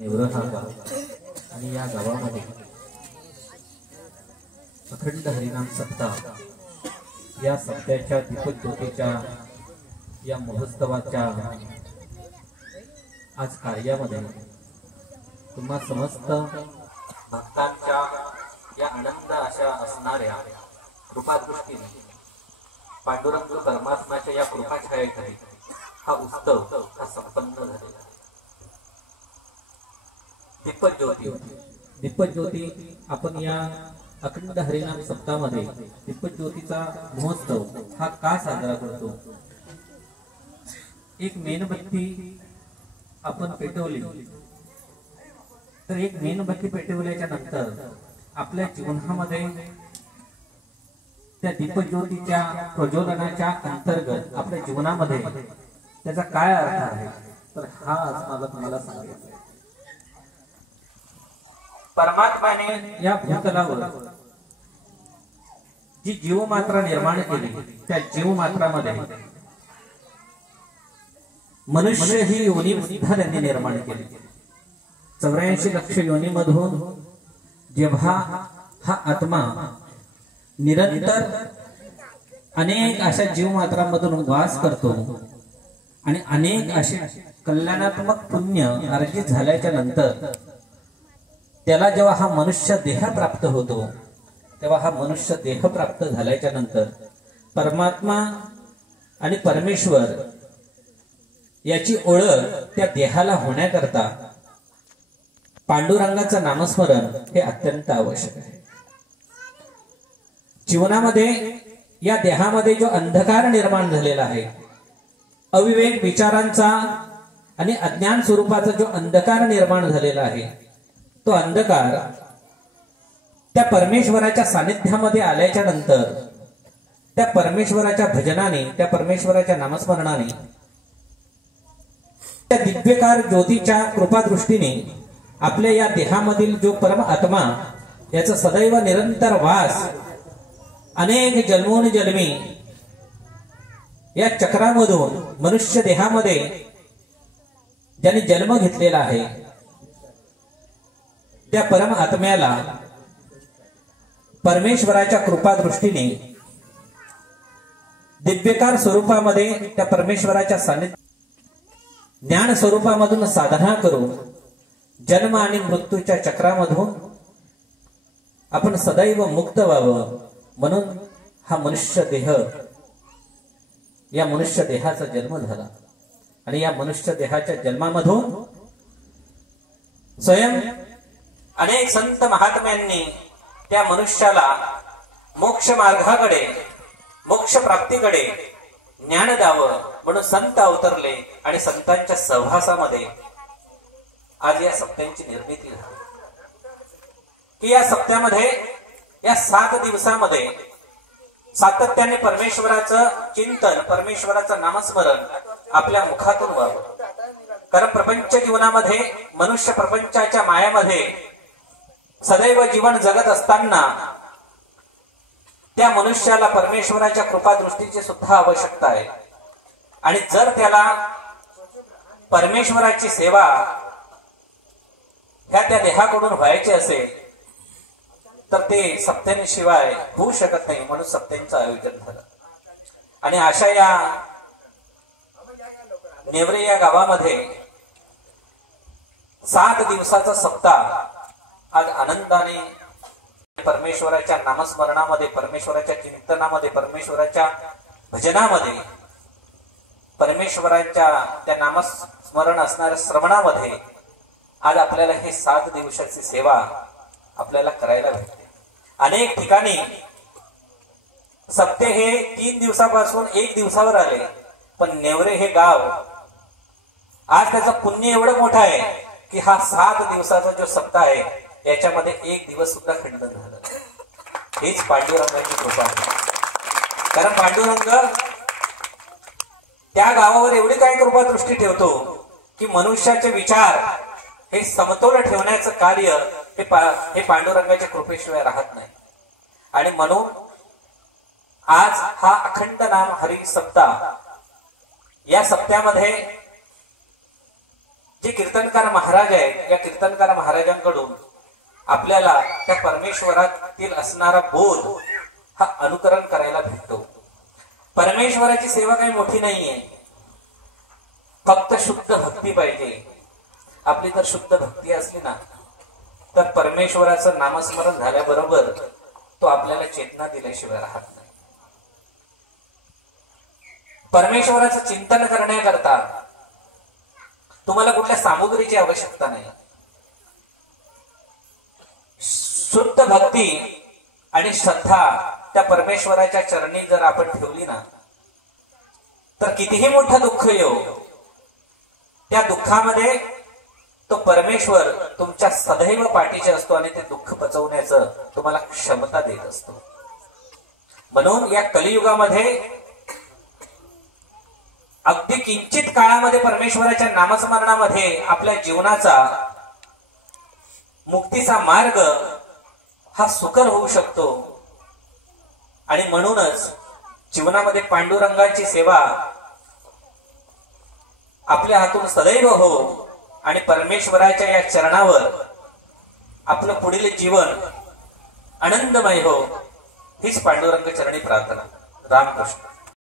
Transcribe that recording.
नेवरा हा गाव आणि या गावामध्ये अखंड हरिनाम सप्ताह या सप्त्याच्या दीपज्योतीच्या या महोत्सवाच्या आज कार्यामध्ये तुम्हा समस्त भक्तांच्या या आनंद अशा असणाऱ्या कृपादृष्टीने पांडुरंग परमात्म्याच्या या कृपाछायेखाली हा उत्सव हा संपन्न झालेला. दीपज्योती आपण या अखंड हरिनाम सप्ताहामध्ये दीपज्योतीचा महोत्सव हा का साजरा करतो. एक मेणबत्ती आपण पेटवली तर एक मेणबत्ती पेटवल्याच्या नंतर आपल्या जीवनामध्ये त्या दीपज्योतीच्या प्रज्वलनाच्या अंतर्गत आपल्या जीवनामध्ये त्याचा काय अर्थ आहे तर हा आज मला तुम्हाला सांगायचा. परमात्म्याने या भूतलावर जी जीवमात्रा निर्माण केली त्या जीवमात्रामध्ये मनुष्य ही योनी सुद्धा त्यांनी निर्माण केली. 84 लक्ष योनीमधून जेव्हा हा आत्मा निरंतर अनेक अशा जीवमात्रांमधून वास करतो आणि अनेक असे कल्याणात्मक पुण्य अर्जित झाल्याच्या नंतर त्याला जेव्हा हा मनुष्य देह प्राप्त होतो तेव्हा हा मनुष्य देह प्राप्त झाल्याच्या नंतर परमात्मा आणि परमेश्वर याची ओळख त्या देहाला होण्याकरता पांडुरंगाचं नामस्मरण हे अत्यंत आवश्यक आहे. जीवनामध्ये या देहामध्ये जो अंधकार निर्माण झालेला आहे, अविवेक विचारांचा आणि अज्ञान स्वरूपाचा जो अंधकार निर्माण झालेला आहे, तो अंधकार त्या परमेश्वराच्या सानिध्यामध्ये आल्याच्या नंतर त्या परमेश्वराच्या भजनाने त्या परमेश्वराच्या नामस्मरणाने त्या दिव्यकार ज्योतीच्या कृपादृष्टीने आपल्या या देहामधील जो परम आत्मा याचा सदैव निरंतर वास अनेक जन्मोन जन्मी या चक्रामधून मनुष्य देहामध्ये ज्यांनी जन्म घेतलेला आहे त्या परम आत्म्याला परमेश्वराच्या कृपादृष्टीने दिव्यकार स्वरूपामध्ये त्या परमेश्वराच्या सानिध्य ज्ञान स्वरूपामधून साधना करून जन्म आणि मृत्यूच्या चक्रामधून आपण सदैव मुक्त व्हावं म्हणून हा मनुष्य देह या मनुष्य देहाचा जन्म झाला. आणि या मनुष्य देहाच्या जन्मामधून स्वयं अनेक संत महात्म्यांनी त्या मनुष्याला मोक्ष मार्गाकडे मोक्ष प्राप्तीकडे ज्ञान द्यावं म्हणून संत अवतरले आणि संतांच्या सहवासामध्ये आज या सप्त्यांची निर्मिती झाली. की या सप्त्यामध्ये या 7 दिवसामध्ये सातत्याने परमेश्वराचं चिंतन परमेश्वराचं नामस्मरण आपल्या मुखातून व्हावं. कारण प्रपंच जीवनामध्ये मनुष्य प्रपंचाच्या मायामध्ये सदैव जीवन जगत असताना त्या मनुष्याला परमेश्वराच्या कृपादृष्टीची सुद्धा आवश्यकता आहे. आणि जर त्याला परमेश्वराची सेवा ह्या त्या देहाकडून व्हायची असेल तर ते सप्त्याशिवाय होऊ शकत नाही. म्हणून सप्त्यांचं आयोजन झालं. आणि अशा या नेवरे या गावामध्ये 7 दिवसाचा सप्ताह आज आनंदाने परमेश्वराच्या नामस्मरणामध्ये परमेश्वराच्या चिंतनामध्ये परमेश्वराच्या भजनामध्ये परमेश्वराच्या त्या नामस्मरण असणाऱ्या श्रवणामध्ये आज आपल्याला हे 7 दिवसाची सेवा आपल्याला करायला भेटते. अनेक ठिकाणी सप्ते हे 3 दिवसापासून 1 दिवसावर आले. पण नेवरे हे गाव आज त्याचं पुण्य एवढं मोठं आहे की हा 7 दिवसाचा जो सप्ताह आहे याच्यामध्ये 1 दिवस सुद्धा खंडन झालं. हेच पांडुरंगाची कृपा आहे. कारण पांडुरंग त्या गावावर एवढी काय कृपा दृष्टी ठेवतो की मनुष्याचे विचार हे समतोल ठेवण्याचं कार्य हे पांडुरंगाच्या कृपेशिवाय राहत नाही. आणि म्हणून आज हा अखंड नाम हरी सप्ताह या सप्त्यामध्ये जे कीर्तनकार महाराज आहेत, या कीर्तनकार महाराजांकडून आपल्याला त्या परमेश्वरातील असणारा बोध हा अनुकरण करायला भेटतो. परमेश्वराची सेवा काही मोठी नाहीये, फक्त शुद्ध भक्ती पाहिजे. आपली जर शुद्ध भक्ती असली ना, तर परमेश्वराचं नामस्मरण झाल्याबरोबर तो आपल्याला चेतना दिल्याशिवाय राहत नाही. परमेश्वराचं चिंतन करण्याकरता तुम्हाला कुठल्या सामुग्रीची आवश्यकता नाही. शुद्ध भक्ती आणि श्रद्धा त्या परमेश्वराच्या चरणी जर आपण ठेवली ना, तर कितीही मोठं दुःख येऊ, त्या दुःखामध्ये तो परमेश्वर तुमच्या सदैव पाठीशी असतो आणि ते दुःख पचवण्याचं तुम्हाला क्षमता देत असतो. म्हणून या कलियुगामध्ये अगदी किंचित काळामध्ये परमेश्वराच्या नामस्मरणामध्ये आपल्या जीवनाचा मुक्तीचा मार्ग हा सुकर होऊ शकतो. आणि म्हणूनच जीवनामध्ये पांडुरंगाची सेवा आपल्या हातून सदैव हो आणि परमेश्वराच्या या चरणावर आपलं पुढील जीवन आनंदमय हो, हीच पांडुरंग चरणी प्रार्थना. रामकृष्ण.